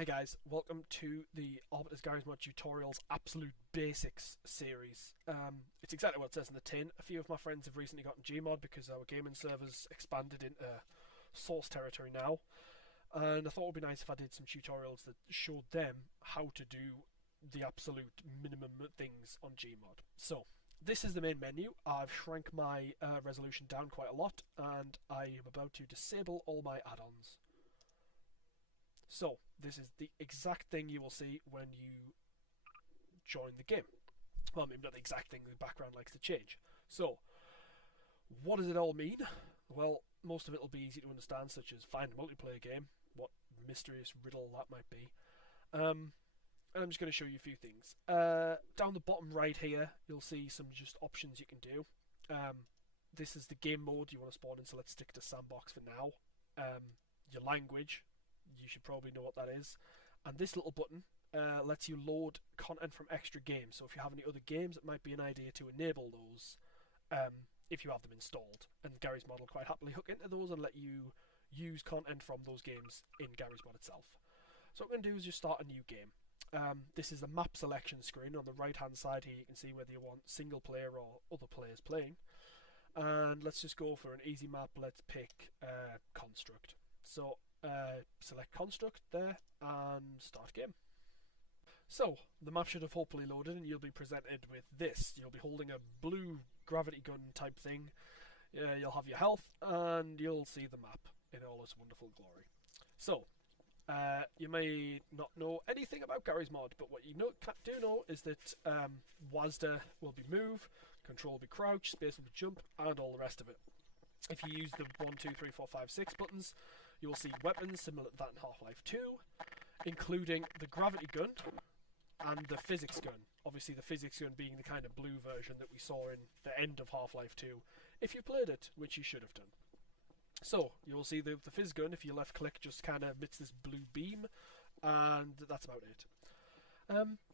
Hey guys, welcome to the Arbiter's Garrysmod Tutorials Absolute Basics series. It's exactly what it says in the tin. A few of my friends have recently gotten Gmod because our gaming servers expanded into source territory now. And I thought it would be nice if I did some tutorials that showed them how to do the absolute minimum things on Gmod. So, this is the main menu. I've shrank my resolution down quite a lot and I am about to disable all my add-ons. So, this is the exact thing you will see when you join the game. Well, maybe not the exact thing, the background likes to change. So, what does it all mean? Well, most of it will be easy to understand, such as find a multiplayer game, what mysterious riddle that might be. And I'm just going to show you a few things. Down the bottom right here, you'll see some just options you can do. This is the game mode you want to spawn in, so let's stick to sandbox for now. Your language. You should probably know what that is. And this little button lets you load content from extra games. So if you have any other games, it might be an idea to enable those if you have them installed. And Garrysmod will quite happily hook into those and let you use content from those games in Garrysmod itself. So what I'm going to do is just start a new game. This is the map selection screen. On the right hand side here you can see whether you want single player or other players playing. And let's just go for an easy map. Let's pick Construct. So select Construct there and start game. So the map should have hopefully loaded and you'll be presented with this. You'll be holding a blue gravity gun type thing. You'll have your health and you'll see the map in all its wonderful glory. So you may not know anything about Garrysmod, but what you do know is that WASD will be move, control will be crouch, space will be jump, and all the rest of it. If you use the 1, 2, 3, 4, 5, 6 buttons, you will see weapons similar to that in Half-Life 2, including the gravity gun and the physics gun. Obviously the physics gun being the kind of blue version that we saw in the end of Half-Life 2, if you played it, which you should have done. So, you'll see the phys gun, if you left click, just kind of emits this blue beam, and that's about it.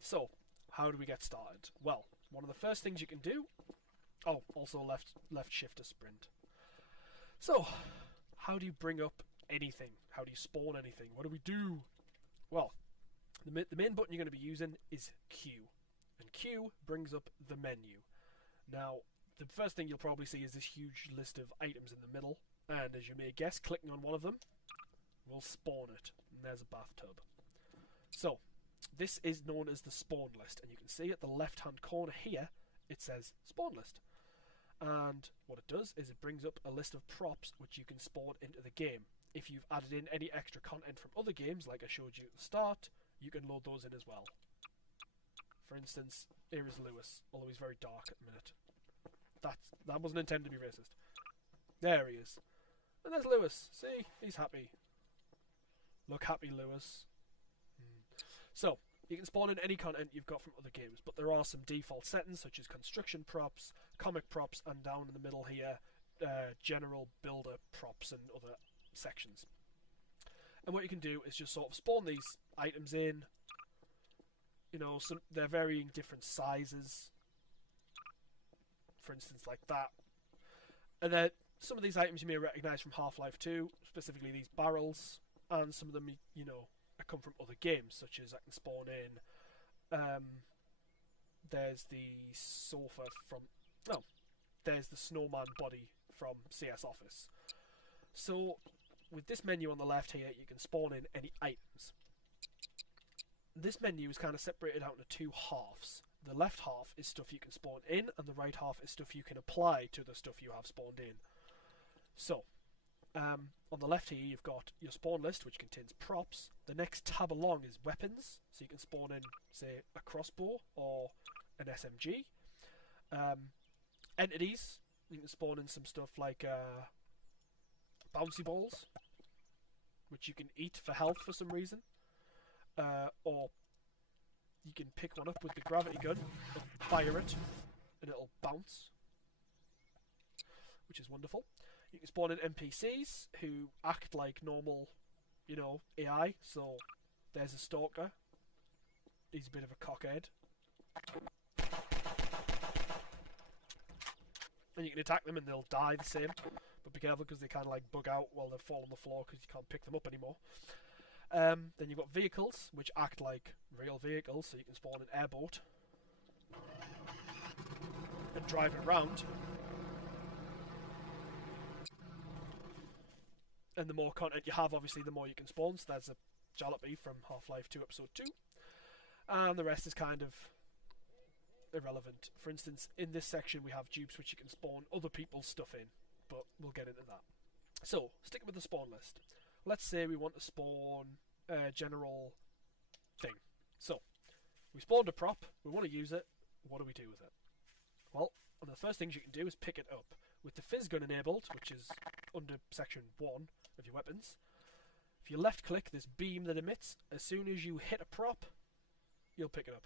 So, how do we get started? Well, one of the first things you can do... Oh, also left shift to sprint. So, how do you bring up anything? How do you spawn anything? What do we do? Well, the main button you're going to be using is Q. And Q brings up the menu. Now, the first thing you'll probably see is this huge list of items in the middle. And as you may guess, clicking on one of them will spawn it. And there's a bathtub. So, this is known as the spawn list. And you can see at the left-hand corner here, it says spawn list. And what it does is it brings up a list of props which you can spawn into the game. If you've added in any extra content from other games, like I showed you at the start, you can load those in as well. For instance, here is Lewis, although he's very dark at the minute. That wasn't intended to be racist. There he is. And there's Lewis. See? He's happy. Look happy, Lewis. So, you can spawn in any content you've got from other games, but there are some default settings such as construction props, comic props, and down in the middle here, general builder props and other sections. And what you can do is just sort of spawn these items in. You know, they're varying different sizes. For instance, like that. And then some of these items you may recognise from Half-Life 2, specifically these barrels, and some of them, you know, come from other games, such as I can spawn in. There's the sofa from... No, there's the snowman body from CS Office. So, with this menu on the left here, you can spawn in any items. This menu is kind of separated out into two halves. The left half is stuff you can spawn in, and the right half is stuff you can apply to the stuff you have spawned in. So, on the left here, you've got your spawn list, which contains props. The next tab along is weapons, so you can spawn in, say, a crossbow or an SMG. Entities, you can spawn in some stuff like bouncy balls, which you can eat for health for some reason. Or you can pick one up with the gravity gun and fire it, and it'll bounce, which is wonderful. You can spawn in NPCs who act like normal, you know, AI. So there's a stalker. He's a bit of a cockhead. And you can attack them and they'll die the same. But be careful because they kind of like bug out while they fall on the floor because you can't pick them up anymore. Then you've got vehicles, which act like real vehicles, so you can spawn an airboat and drive it around. And the more content you have, obviously, the more you can spawn. So there's a jalopy from Half-Life 2 Episode 2. And the rest is kind of irrelevant. For instance, in this section we have dupes which you can spawn other people's stuff in, but we'll get into that. So, sticking with the spawn list. Let's say we want to spawn a general thing. So, we spawned a prop, we want to use it, what do we do with it? Well, one of the first things you can do is pick it up. With the fizz gun enabled, which is under section 1 of your weapons, if you left click this beam that emits, as soon as you hit a prop, you'll pick it up.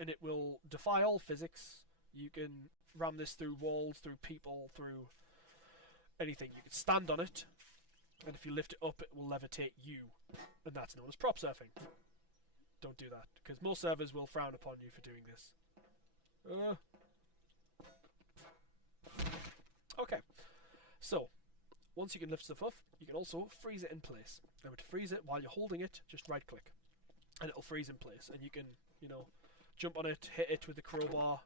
And it will defy all physics. You can ram this through walls, through people, through anything. You can stand on it, and if you lift it up, it will levitate you. And that's known as prop surfing. Don't do that, because most servers will frown upon you for doing this. Okay, so once you can lift stuff up, you can also freeze it in place. Now to freeze it, while you're holding it, just right click, and it'll freeze in place. And you can, you know, jump on it, hit it with the crowbar.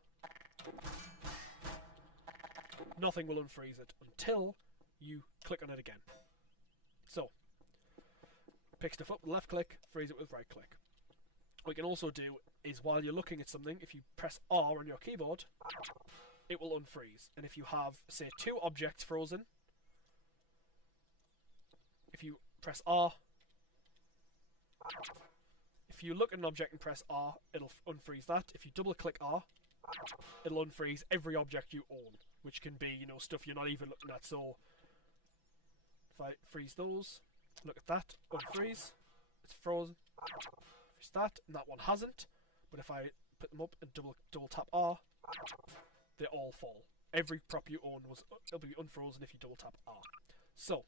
Nothing will unfreeze it until you click on it again. So, pick stuff up with left click, freeze it with right click. What you can also do is, while you're looking at something, if you press R on your keyboard, it will unfreeze. And if you have, say, 2 objects frozen, if you press R, if you look at an object and press R, it'll unfreeze that. If you double click R, it'll unfreeze every object you own, which can be, you know, stuff you're not even looking at. So if I freeze those, look at that, unfreeze, it's frozen. Freeze that, and that one hasn't. But if I put them up and double tap R, they all fall. Every prop you own it'll be unfrozen if you double tap R. So,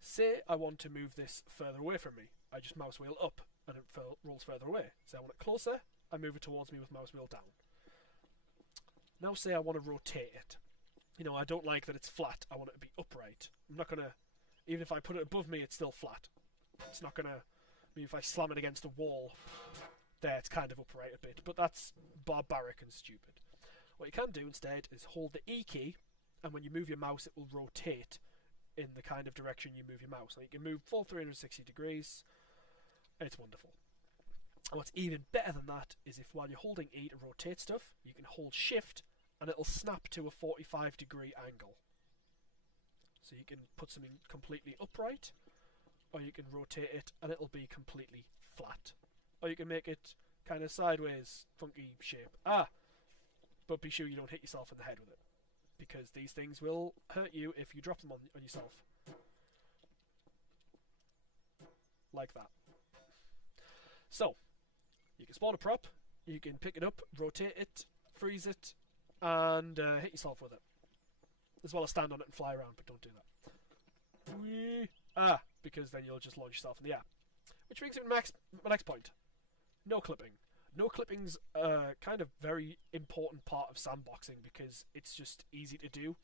say I want to move this further away from me. I just mouse wheel up and it rolls further away. Say I want it closer, I move it towards me with mouse wheel down. Now say I want to rotate it. You know, I don't like that it's flat. I want it to be upright. I'm not going to, even if I put it above me, it's still flat. It's not going to, I mean, if I slam it against a wall, there it's kind of upright a bit. But that's barbaric and stupid. What you can do instead is hold the E key, and when you move your mouse, it will rotate in the kind of direction you move your mouse. So you can move full 360 degrees, and it's wonderful. And what's even better than that is if while you're holding E to rotate stuff, you can hold Shift, and it'll snap to a 45-degree angle. So you can put something completely upright, or you can rotate it, and it'll be completely flat. Or you can make it kind of sideways, funky shape. But be sure you don't hit yourself in the head with it, because these things will hurt you if you drop them on yourself. Like that. So, you can spawn a prop, you can pick it up, rotate it, freeze it, and hit yourself with it. As well as stand on it and fly around, but don't do that. Whee! Because then you'll just launch yourself in the air. Which brings me to my next point. No clipping. No clipping's a kind of very important part of sandboxing because it's just easy to do.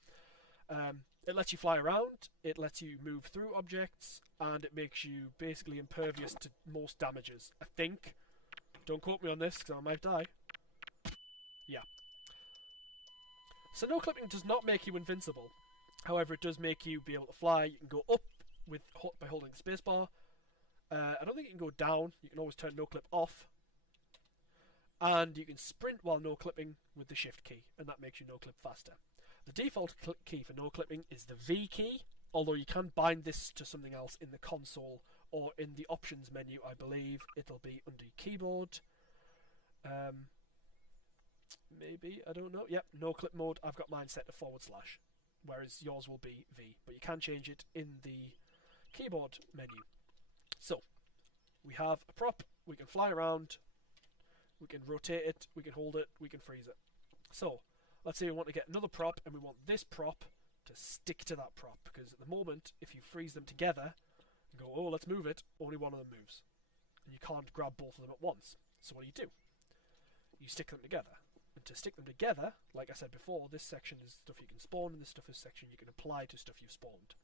It lets you fly around, it lets you move through objects, and it makes you basically impervious to most damages. I think. Don't quote me on this because I might die. Yeah. So no clipping does not make you invincible. However, it does make you be able to fly. You can go up by holding the spacebar. I don't think you can go down. You can always turn no clip off. And you can sprint while no clipping with the shift key, and that makes you no clip faster. The default key for no clipping is the V key, although you can bind this to something else in the console or in the options menu. I believe it'll be under keyboard. Maybe, I don't know. Yep, no clip mode. I've got mine set to /, whereas yours will be V, but you can change it in the keyboard menu. So, we have a prop, we can fly around, we can rotate it, we can hold it, we can freeze it. So, let's say we want to get another prop, and we want this prop to stick to that prop, because at the moment, if you freeze them together, and go, oh, let's move it, only one of them moves. And you can't grab both of them at once. So what do? You stick them together. And to stick them together, like I said before, this section is stuff you can spawn, and this stuff is section you can apply to stuff you've spawned.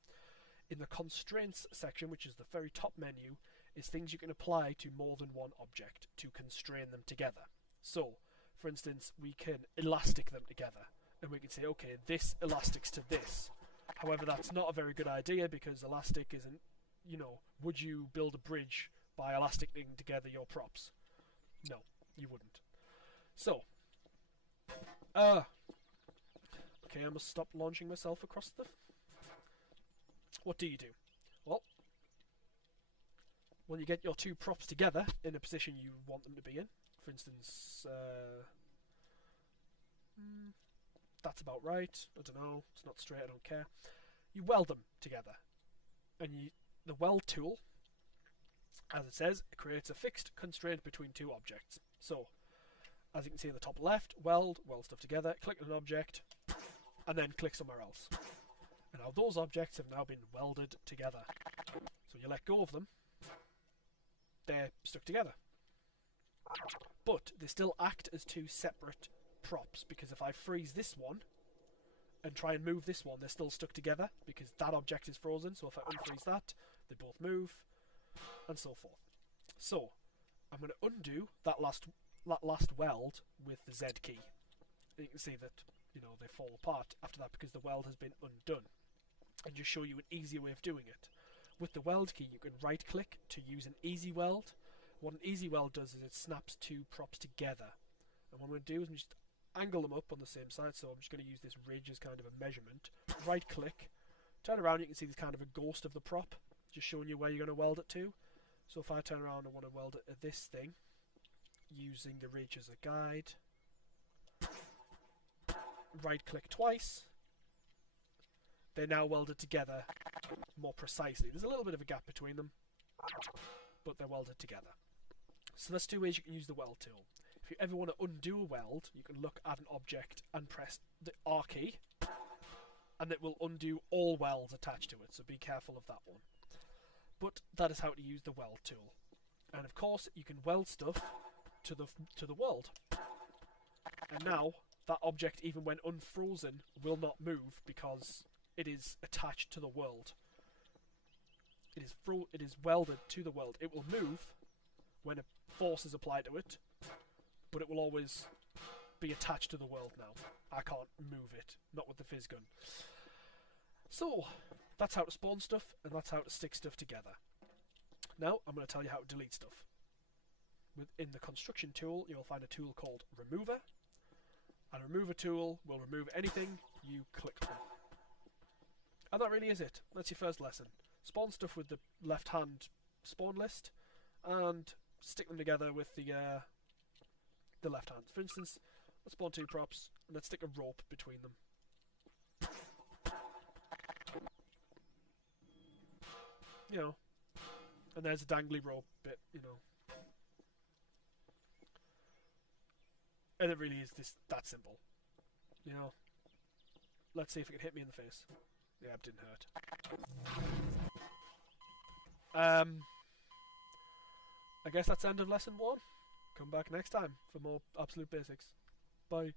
In the constraints section, which is the very top menu, is things you can apply to more than one object to constrain them together. So, for instance, we can elastic them together, and we can say, okay, this elastics to this. However, that's not a very good idea because elastic isn't, would you build a bridge by elasticing together your props? No, you wouldn't. So, okay, I must stop launching myself across the... What do? Well, when you get your two props together in a position you want them to be in, for instance, that's about right, I don't know, it's not straight, I don't care. You weld them together, and the weld tool, as it says, it creates a fixed constraint between two objects. So, as you can see in the top left, weld stuff together, click on an object, and then click somewhere else. And now those objects have now been welded together. So you let go of them, they're stuck together. But they still act as two separate props, because if I freeze this one and try and move this one, they're still stuck together because that object is frozen. So if I unfreeze that, they both move, and so forth. So I'm going to undo that last weld with the Z key. And you can see that they fall apart after that because the weld has been undone. And just show you an easier way of doing it. With the weld key, you can right click to use an easy weld. What an easy weld does is it snaps two props together. And what I'm going to do is just angle them up on the same side. So I'm just going to use this ridge as kind of a measurement. Right click, turn around, you can see there's kind of a ghost of the prop, just showing you where you're going to weld it to. So if I turn around and want to weld it at this thing, using the ridge as a guide, right click twice, they're now welded together more precisely. There's a little bit of a gap between them, but they're welded together. So that's two ways you can use the weld tool. If you ever want to undo a weld, you can look at an object and press the R key, and it will undo all welds attached to it, so be careful of that one. But that is how to use the weld tool. And of course, you can weld stuff to the world. And now, that object, even when unfrozen, will not move because it is attached to the world. It is welded to the world. It will move when a force is applied to it, but it will always be attached to the world now. I can't move it, not with the fizz gun. So, that's how to spawn stuff, and that's how to stick stuff together. Now, I'm going to tell you how to delete stuff. Within the construction tool, you'll find a tool called Remover. And a remover tool will remove anything you click on. And that really is it. That's your first lesson. Spawn stuff with the left hand spawn list, and stick them together with the left hand. For instance, let's spawn two props, and let's stick a rope between them. And there's a dangly rope bit, And it really is that simple. Let's see if it can hit me in the face. Yeah, it didn't hurt. I guess that's the end of lesson 1. Come back next time for more absolute basics. Bye.